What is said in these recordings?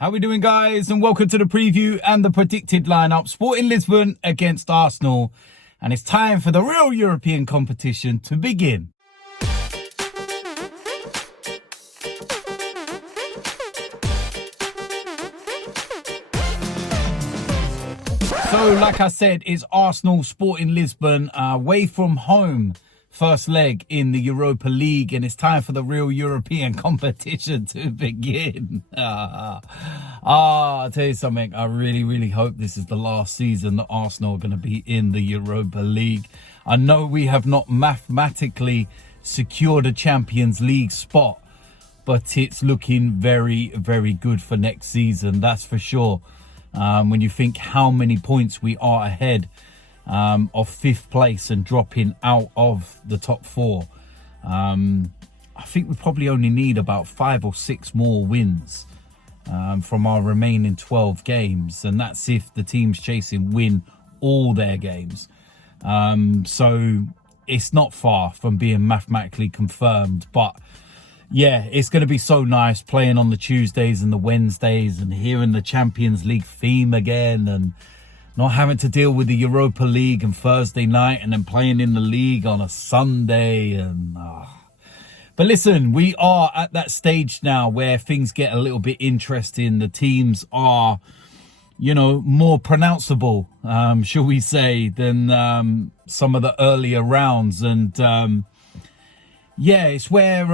How we doing, guys? And welcome to the preview and the predicted lineup. Sporting Lisbon against Arsenal. And it's time for the real European competition to begin. So, like I said, it's Arsenal Sporting Lisbon away from home. First leg in the Europa League, and it's time for the real European competition to begin. I'll tell you something. I really hope this is the last season that Arsenal are going to be in the Europa League. I know we have not mathematically secured a Champions League spot, but it's looking very good for next season. That's for sure. When you think how many points we are ahead of fifth place and dropping out of the top four. I think we probably only need about 5 or 6 more wins from our remaining 12 games. And that's if the teams chasing win all their games. So it's not far from being mathematically confirmed. But yeah, it's going to be so nice playing on the Tuesdays and the Wednesdays and hearing the Champions League theme again and not having to deal with the Europa League on Thursday night and then playing in the league on a Sunday. But listen, we are at that stage now where things get a little bit interesting. The teams are, you know, more pronounceable, shall we say, than some of the earlier rounds. And yeah, it's where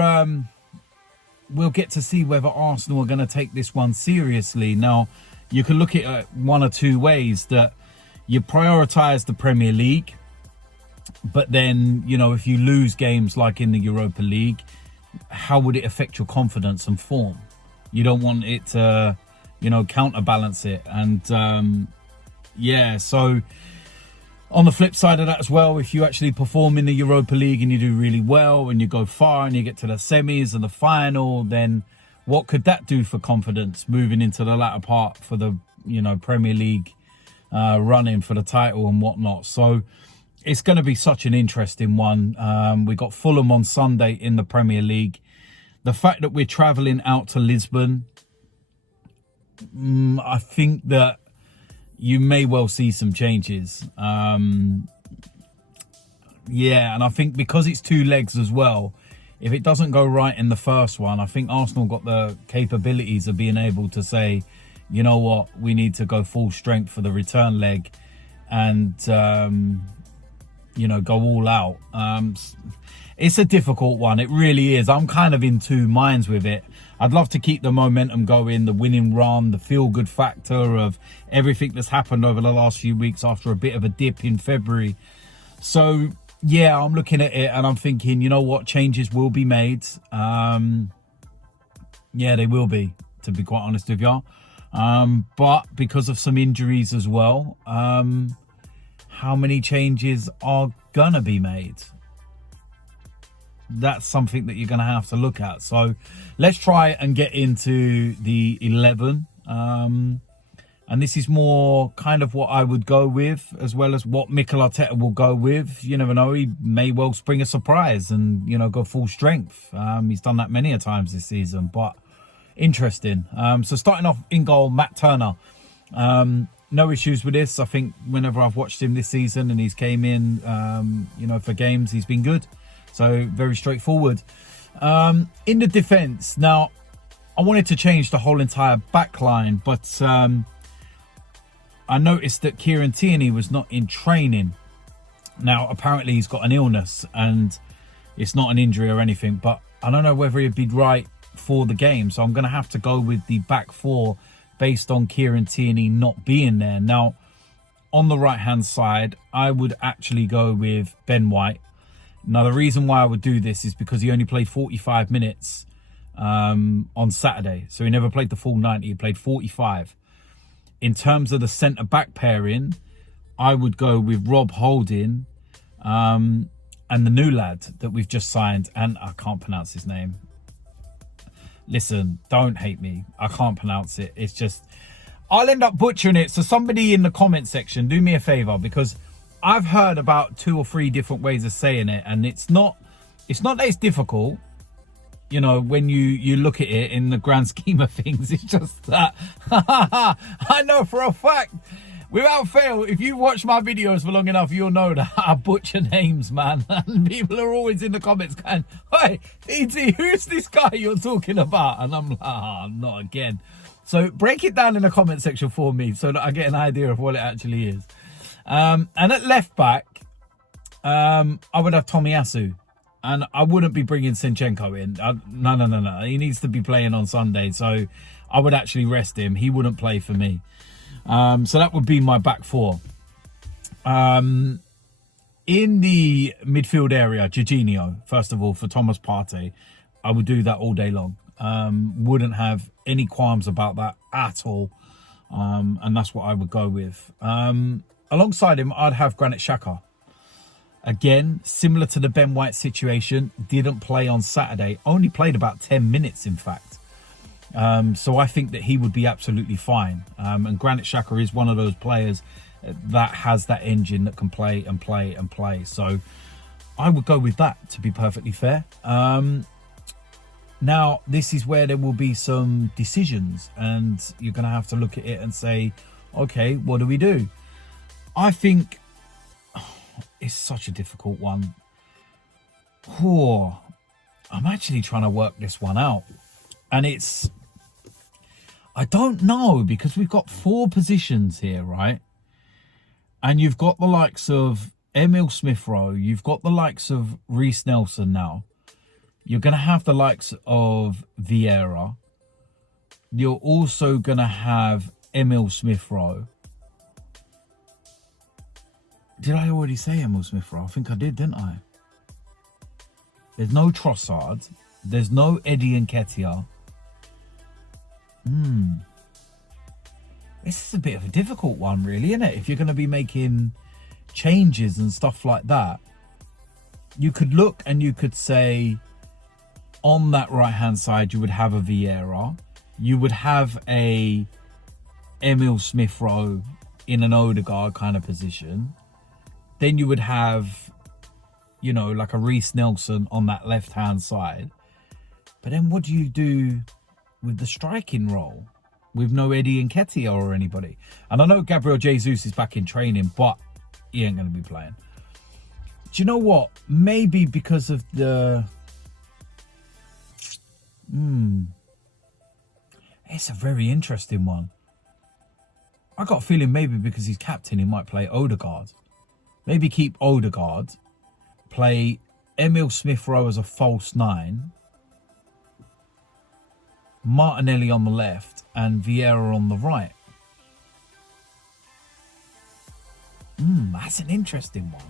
we'll get to see whether Arsenal are going to take this one seriously. Now, you can look at it one or two ways, that you prioritise the Premier League, but then, you know, if you lose games like in the Europa League, how would it affect your confidence and form? You don't want it to, you know, counterbalance it. And yeah, so on the flip side of that as well, if you actually perform in the Europa League and you do really well and you go far and you get to the semis and the final, then what could that do for confidence moving into the latter part for the, you know, Premier League running for the title and whatnot? So it's going to be such an interesting one. We got Fulham on Sunday in the Premier League. The fact that we're travelling out to Lisbon, I think that you may well see some changes. Yeah, and I think because it's 2 legs as well, if it doesn't go right in the first one, I think Arsenal got the capabilities of being able to say, you know what, we need to go full strength for the return leg and, you know, go all out. It's a difficult one. It really is. I'm kind of in 2 minds with it. I'd love to keep the momentum going, the winning run, the feel-good factor of everything that's happened over the last few weeks after a bit of a dip in February. So yeah, I'm looking at it and I'm thinking, you know what, changes will be made. Yeah, they will be, to be quite honest with you. But because of some injuries as well, how many changes are gonna be made? That's something that you're gonna have to look at. So let's try and get into the 11. And this is more kind of what I would go with, as well as what Mikel Arteta will go with. You never know, he may well spring a surprise and, you know, go full strength. He's done that many a times this season, but interesting. So starting off in goal, Matt Turner. No issues with this. I think whenever I've watched him this season and he's came in, you know, for games, he's been good. So very straightforward. In the defence, now, I wanted to change the whole entire back line, but I noticed that Tierney was not in training. Now, apparently he's got an illness and it's not an injury or anything, but I don't know whether he'd be right for the game. So I'm going to have to go with the back 4 based on Tierney not being there. Now, on the right-hand side, I would actually go with Ben White. Now, the reason why I would do this is because he only played 45 minutes on Saturday. So he never played the full 90, he played 45. In terms of the centre-back pairing, I would go with Rob Holding and the new lad that we've just signed. And I can't pronounce his name. Listen, don't hate me. I can't pronounce it. It's just, I'll end up butchering it. So somebody in the comment section, do me a favour, because I've heard about 2 or 3 different ways of saying it. And it's not that it's difficult. you know, when you look at it in the grand scheme of things, it's just that I know for a fact, without fail, if you watch my videos for long enough, you'll know that I butcher names, man. And people are always in the comments going, "Hey, ET, who's this guy you're talking about?" And I'm like, "Ah, not again." So break it down in the comment section for me so that I get an idea of what it actually is. And at left back, I would have Tomiyasu. And I wouldn't be bringing Zinchenko in. No. He needs to be playing on Sunday. So I would actually rest him. He wouldn't play for me. So that would be my back four. In the midfield area, Jorginho, first of all, for Thomas Partey. I would do that all day long. Wouldn't have any qualms about that at all. And that's what I would go with. Alongside him, I'd have xhaka. Again, similar to the Ben White situation, didn't play on Saturday. Only played about 10 minutes, in fact. So I think that he would be absolutely fine. And xhaka is one of those players that has that engine that can play and play and play. So I would go with that, to be perfectly fair. Now, this is where there will be some decisions. And you're going to have to look at it and say, okay, what do we do? I think... it's such a difficult one. I'm actually trying to work this one out. And I don't know, because we've got 4 positions here, right? And you've got the likes of Emil Smith-Rowe. You've got the likes of Reece Nelson now. You're going to have the likes of Vieira. You're also going to have Emil Smith-Rowe. Did I already say Emil Smith-Rowe? I think I did, didn't I? There's no Trossard. There's no nketiah. This is a bit of a difficult one, really, isn't it? If you're going to be making changes and stuff like that, you could look and you could say, on that right-hand side, you would have a Vieira. You would have a Emil Smith-Rowe in an Odegaard kind of position. Then you would have, you know, like a Reece Nelson on that left-hand side. But then what do you do with the striking role? With no nketiah or anybody. And I know Gabriel Jesus is back in training, but he ain't going to be playing. Do you know what? Maybe because of the... It's a very interesting one. I got a feeling maybe because he's captain, he might play Odegaard. Maybe keep Odegaard, play Emil Smith-Rowe as a false 9, Martinelli on the left, and Vieira on the right. That's an interesting one.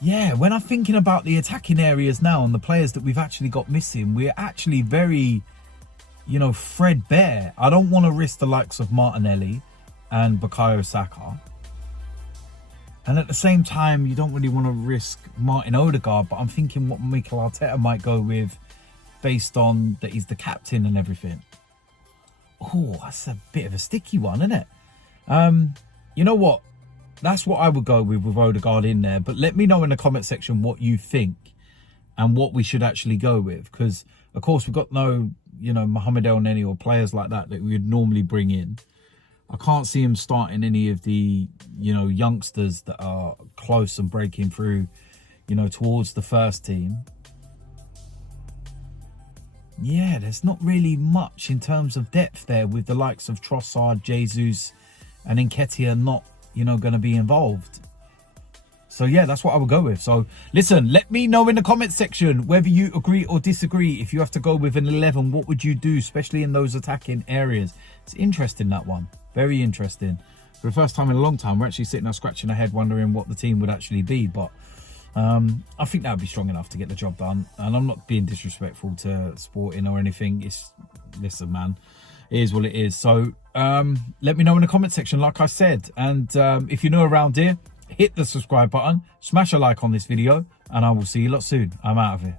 Yeah, when I'm thinking about the attacking areas now and the players that we've actually got missing, we're actually very, you know, threadbare. I don't want to risk the likes of Martinelli and Saka. And at the same time, you don't really want to risk Martin Odegaard, but I'm thinking what Mikel Arteta might go with based on that he's the captain and everything. That's a bit of a sticky one, isn't it? You know what? That's what I would go with Odegaard in there. But let me know in the comment section what you think and what we should actually go with. Because, of course, we've got no, you know, Mohamed Elneny or players like that we would normally bring in. I can't see him starting any of the, you know, youngsters that are close and breaking through, you know, towards the first team. Yeah, there's not really much in terms of depth there with the likes of Trossard, Jesus and nketiah not, you know, going to be involved. So, yeah, that's what I would go with. So, listen, let me know in the comment section whether you agree or disagree. If you have to go with an 11, what would you do, especially in those attacking areas? It's interesting, that one. Very interesting. For the first time in a long time, we're actually sitting there scratching our head wondering what the team would actually be. But I think that would be strong enough to get the job done. And I'm not being disrespectful to Sporting or anything. Listen, man, it is what it is. So let me know in the comment section, like I said. And if you're new around here, hit the subscribe button, smash a like on this video, and I will see you lot soon. I'm out of here.